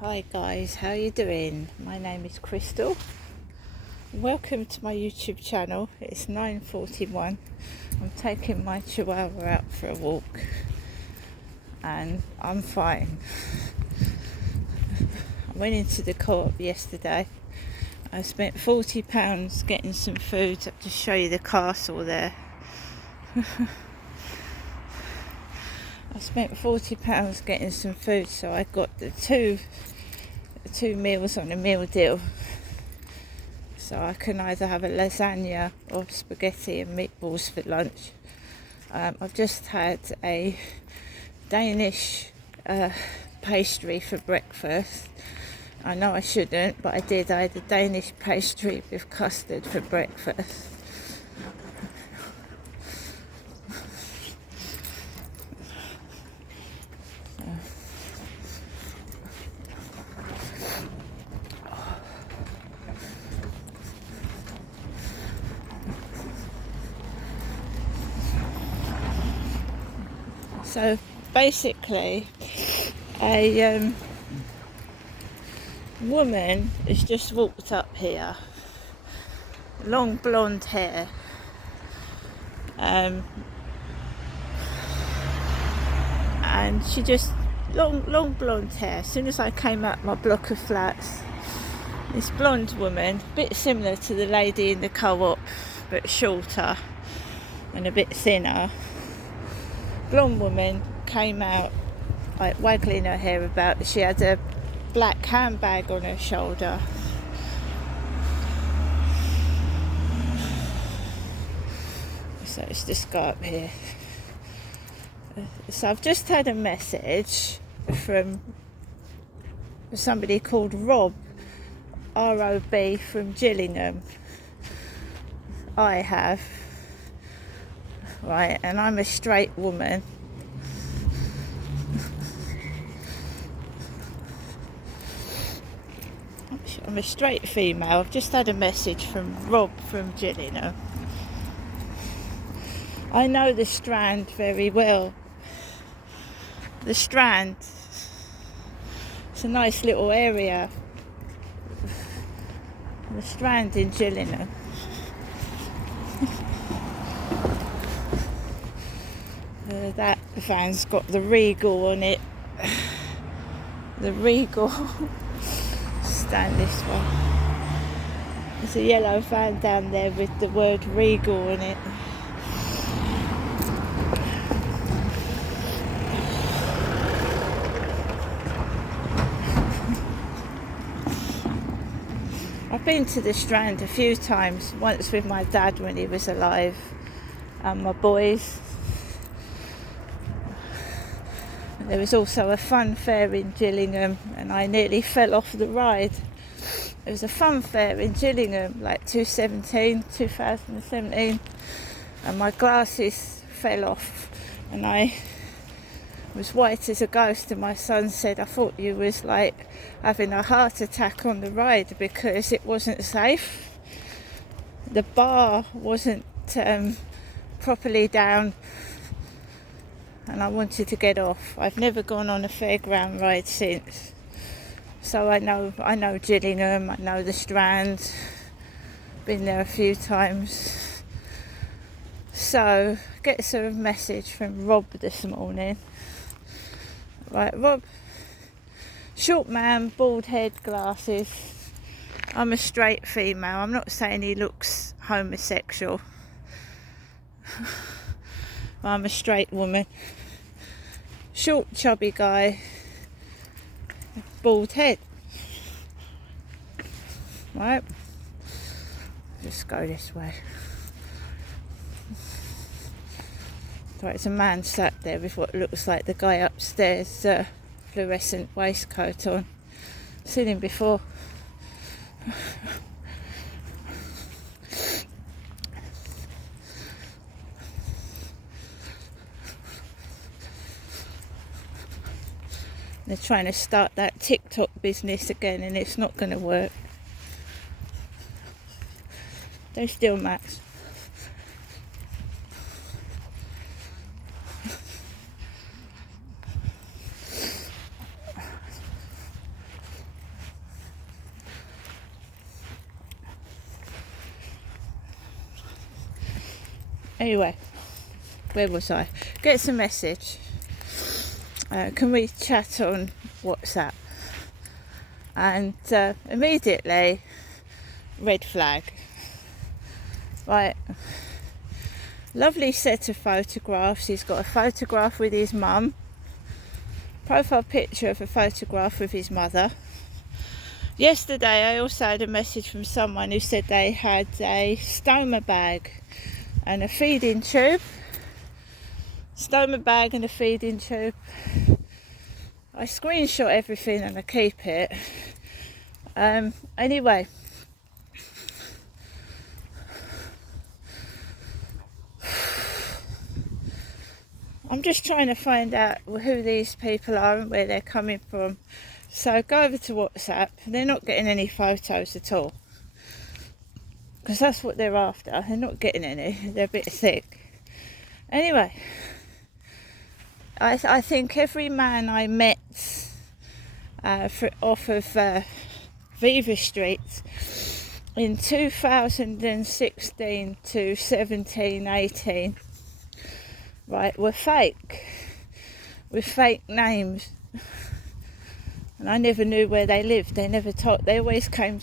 Hi guys, how you doing? My name is Crystal. Welcome to my YouTube channel. It's 9:41. I'm taking my chihuahua out for a walk and I'm fine. I went into the co-op yesterday. I spent £40 getting some food. I'll just show you the castle there. I spent £40 getting some food, so I got the two meals on a meal deal. So I can either have a lasagna or spaghetti and meatballs for lunch. I've just had a Danish pastry for breakfast. I know I shouldn't, but I did. I had a Danish pastry with custard for breakfast. So basically, a woman has just walked up here, long blonde hair, and she just long blonde hair. As soon as I came out my block of flats, this blonde woman, a bit similar to the lady in the co-op, but shorter and a bit thinner. Blonde woman came out like waggling her hair about. She had a black handbag on her shoulder. So let's just go up here. So I've just had a message from somebody called Rob, R-O-B, from Gillingham. I have. Right, and I'm a straight woman. I'm a straight female. I've just had a message from Rob from Gillingham. I know the Strand very well. The Strand, it's a nice little area. The Strand in Gillingham. That van's got the Regal on it. The Regal. Stand this way. There's a yellow van down there with the word Regal on it. I've been to the Strand a few times, once with my dad when he was alive and my boys. There was also a fun fair in Gillingham and I nearly fell off the ride. There was a fun fair in Gillingham like 2017 and my glasses fell off and I was white as a ghost and my son said, I thought you was like having a heart attack on the ride because it wasn't safe. The bar wasn't properly down and I wanted to get off. I've never gone on a fairground ride since. So I know Gillingham, I know the Strand, been there a few times. So get a sort of message from Rob this morning. Right, Rob, short man, bald head, glasses. I'm a straight female. I'm not saying he looks homosexual. I'm a straight woman. Short, chubby guy, bald head. Right, just go this way. Right, it's a man sat there with what looks like the guy upstairs, fluorescent waistcoat on. Seen him before. They're trying to start that TikTok business again and it's not going to work. They're still Max. Anyway, where was I? Gets a message. Can we chat on WhatsApp? And immediately, red flag. Right. Lovely set of photographs. He's got a photograph with his mum. Profile picture of a photograph with his mother. Yesterday I also had a message from someone who said they had a stoma bag and a feeding tube. Stoma bag and a feeding tube. I screenshot everything and I keep it. Anyway. I'm just trying to find out who these people are and where they're coming from. So go over to WhatsApp. They're not getting any photos at all. Because that's what they're after. They're not getting any. They're a bit thick. Anyway. I think every man I met off of Viva Street in 2016 to 17, 18, right, were fake, with fake names, and I never knew where they lived. They never told. They always came,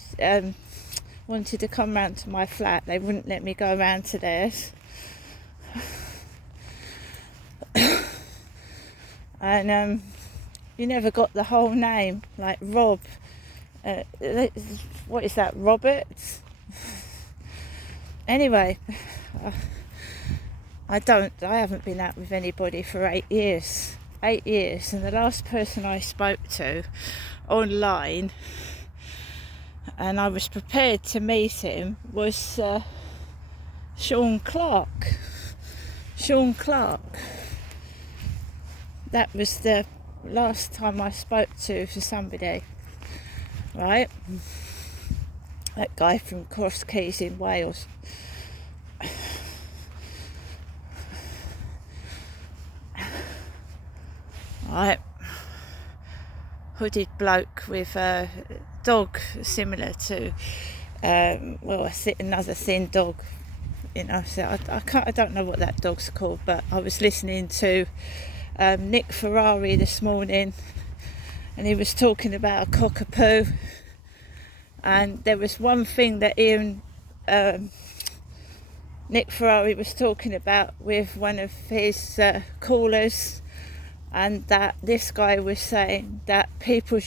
wanted to come round to my flat. They wouldn't let me go round to theirs. And you never got the whole name, like Rob. What is that, Robert? Anyway, I haven't been out with anybody for 8 years. 8 years, and the last person I spoke to online, and I was prepared to meet him, was Sean Clark. Sean Clark. That was the last time I spoke to for somebody, right? That guy from Cross Keys in Wales. Right. Hooded bloke with a dog similar to, another thin dog. You know, so I don't know what that dog's called, but I was listening to Nick Ferrari this morning, and he was talking about a cockapoo, and there was one thing that Nick Ferrari was talking about with one of his callers, and that this guy was saying that people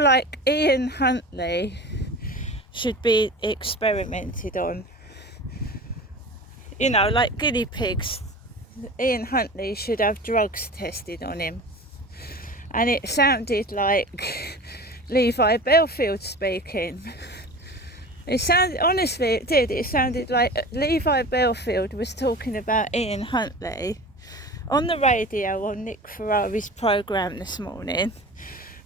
like Ian Huntley should be experimented on, you know, like guinea pigs. Ian Huntley should have drugs tested on him. And it sounded like Levi Bellfield speaking. Honestly it did. It sounded like Levi Bellfield was talking about Ian Huntley on the radio on Nick Ferrari's programme this morning.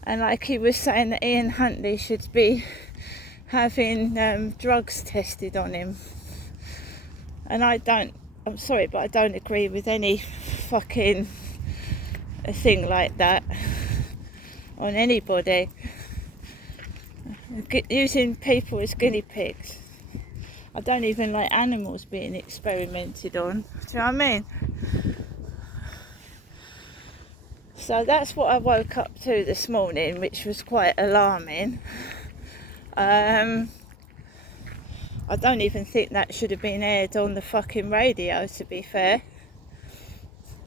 And like he was saying that Ian Huntley should be having drugs tested on him. And I'm sorry, but I don't agree with any fucking thing like that on anybody. Using people as guinea pigs. I don't even like animals being experimented on. Do you know what I mean? So that's what I woke up to this morning, which was quite alarming. I don't even think that should have been aired on the fucking radio, to be fair.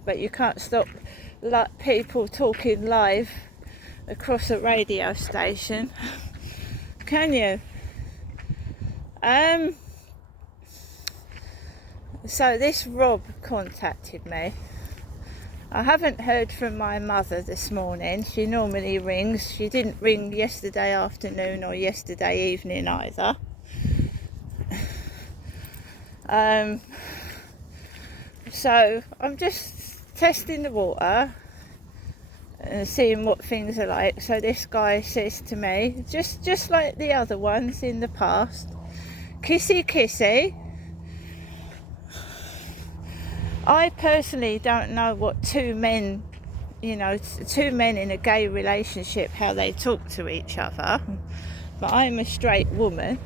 But you can't stop people talking live across a radio station, can you? So this Rob contacted me. I haven't heard from my mother this morning. She normally rings. She didn't ring yesterday afternoon or yesterday evening either. So I'm just testing the water and seeing what things are like. So this guy says to me, just like the other ones in the past, kissy kissy. I personally don't know what two men in a gay relationship, how they talk to each other, but I'm a straight woman.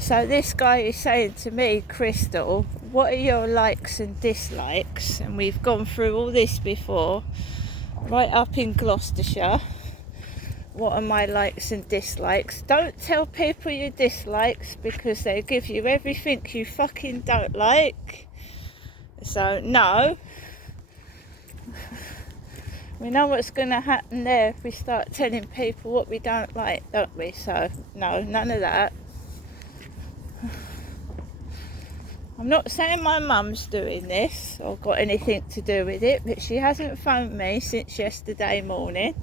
So this guy is saying to me, Crystal, what are your likes and dislikes? And we've gone through all this before, right up in Gloucestershire. What are my likes and dislikes? Don't tell people your dislikes, because they'll give you everything you fucking don't like. So no. We know what's going to happen there if we start telling people what we don't like, don't we? So no, none of that. I'm not saying my mum's doing this or got anything to do with it, but she hasn't phoned me since yesterday morning.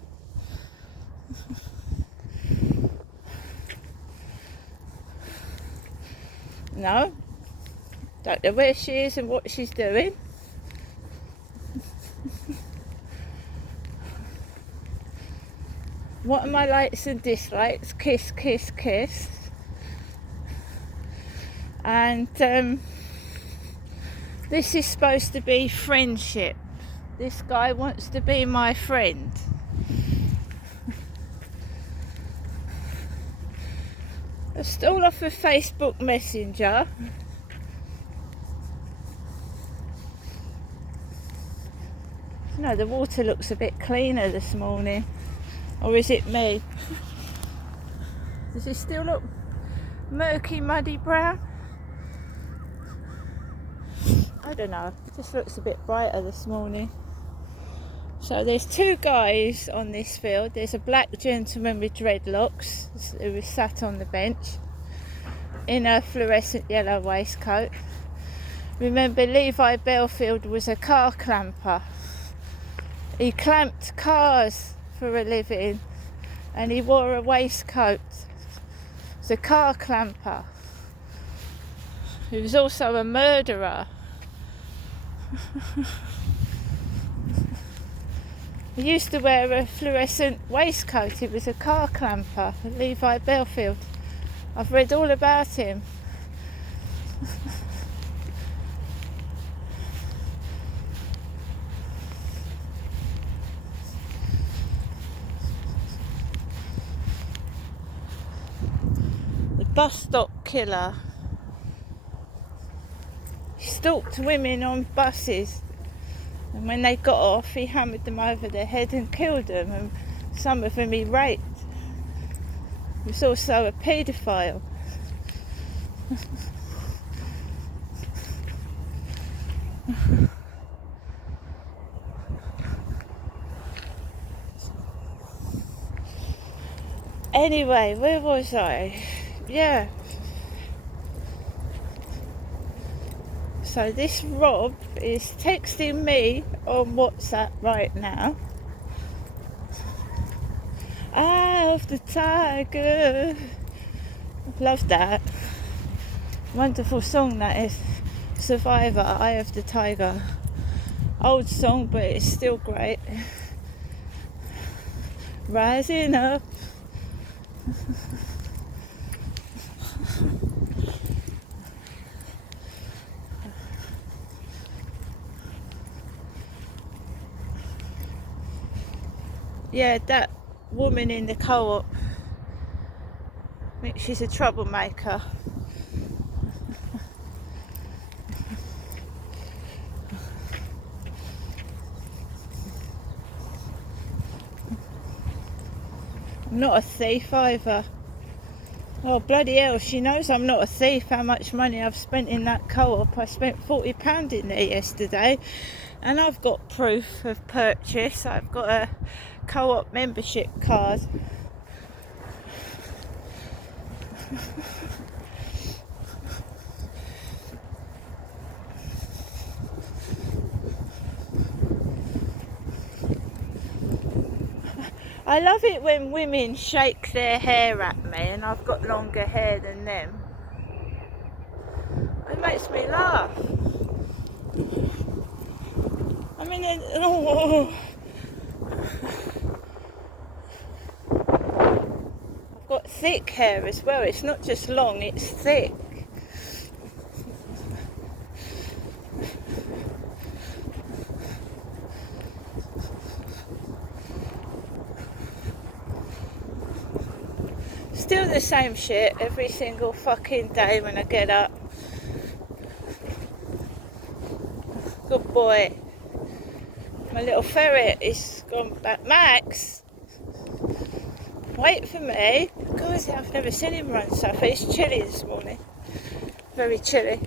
No, don't know where she is and what she's doing. What are my likes and dislikes? Kiss, kiss, kiss. And this is supposed to be friendship. This guy wants to be my friend. It's all off of Facebook Messenger. No, the water looks a bit cleaner this morning. Or is it me? Does it still look murky, muddy brown? I don't know. It just looks a bit brighter this morning. So there's two guys on this field. There's a black gentleman with dreadlocks who was sat on the bench in a fluorescent yellow waistcoat. Remember, Levi Belfield was a car clamper. He clamped cars for a living, and he wore a waistcoat. He's a car clamper. He was also a murderer. He used to wear a fluorescent waistcoat. He was a car clamper, Levi Belfield. I've read all about him. The bus stop killer. He stalked women on buses, and when they got off he hammered them over their head and killed them, and some of them he raped. He was also a paedophile. Anyway, where was I? Yeah. So this Rob is texting me on WhatsApp right now. Eye of the Tiger. Love that. Wonderful song that is. Survivor, Eye of the Tiger. Old song, but it's still great. Rising up. Yeah, that woman in the co-op, I think she's a troublemaker. I'm not a thief either. Oh bloody hell, she knows I'm not a thief. How much money I've spent in that co-op. I spent £40 in there yesterday, and I've got proof of purchase. I've got a co-op membership card. I love it when women shake their hair at me and I've got longer hair than them. It makes me laugh. I mean, I've got thick hair as well. It's not just long, it's thick. Still the same shit every single fucking day when I get up. Good boy. My little ferret is gone back. Max, wait for me. God, I've never seen him run so fast. It's chilly this morning. Very chilly.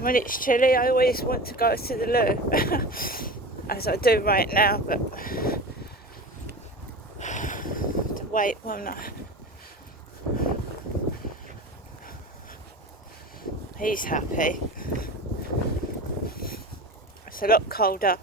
When it's chilly, I always want to go to the loo, as I do right now, but to wait, won't I? He's happy. It's a lot colder.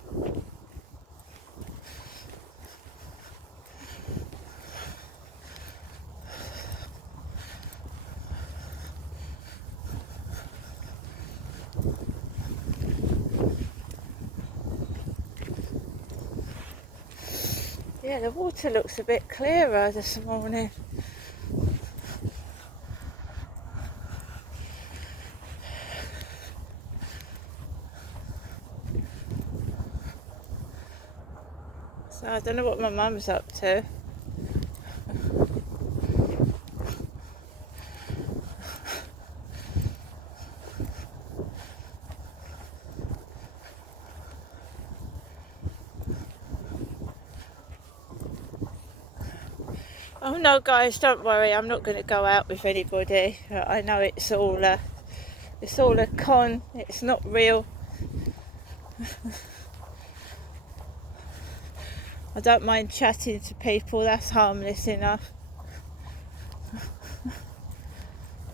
Yeah, the water looks a bit clearer this morning. So I don't know what my mum's up to. Oh no, guys, don't worry. I'm not going to go out with anybody. I know it's all a con. It's not real. I don't mind chatting to people. That's harmless enough.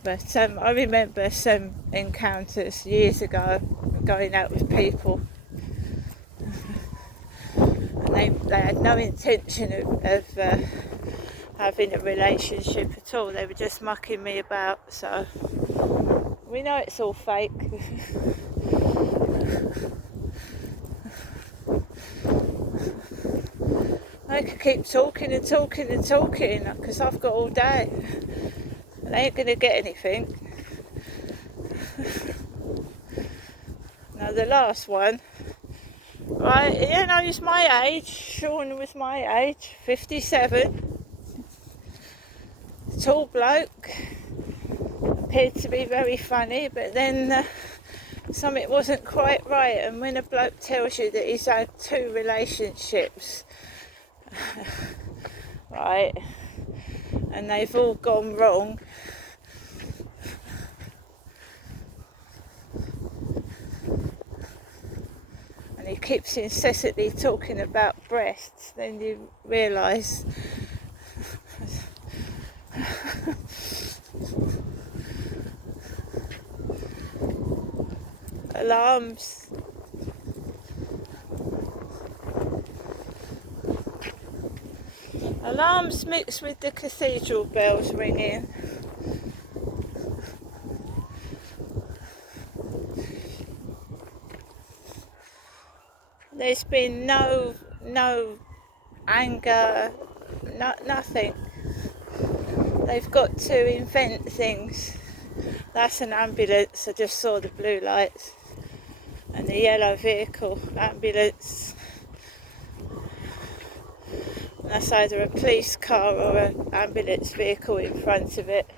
But I remember some encounters years ago, going out with people, and they had no intention of having a relationship at all. They were just mucking me about, so we know it's all fake. I could keep talking and talking and talking because I've got all day and I ain't going to get anything. Now the last one, right, you know, he's my age. Sean was my age, 57. Tall bloke, appeared to be very funny, but then something wasn't quite right. And when a bloke tells you that he's had 2 relationships, right, and they've all gone wrong, and he keeps incessantly talking about breasts, then you realise alarms mixed with the cathedral bells ringing. There's been no anger, nothing. They've got to invent things. That's an ambulance. I just saw the blue lights and the yellow vehicle ambulance. And that's either a police car or an ambulance vehicle in front of it.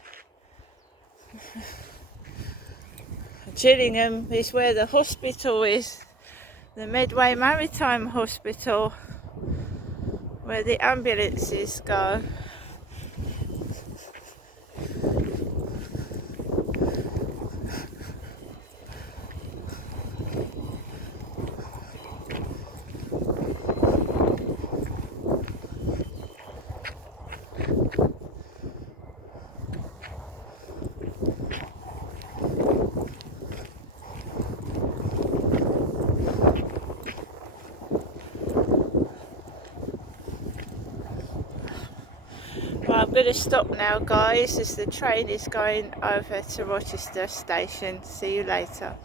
Gillingham is where the hospital is, the Medway Maritime Hospital, where the ambulances go. Well, I'm going to stop now, guys, as the train is going over to Rochester station. See you later.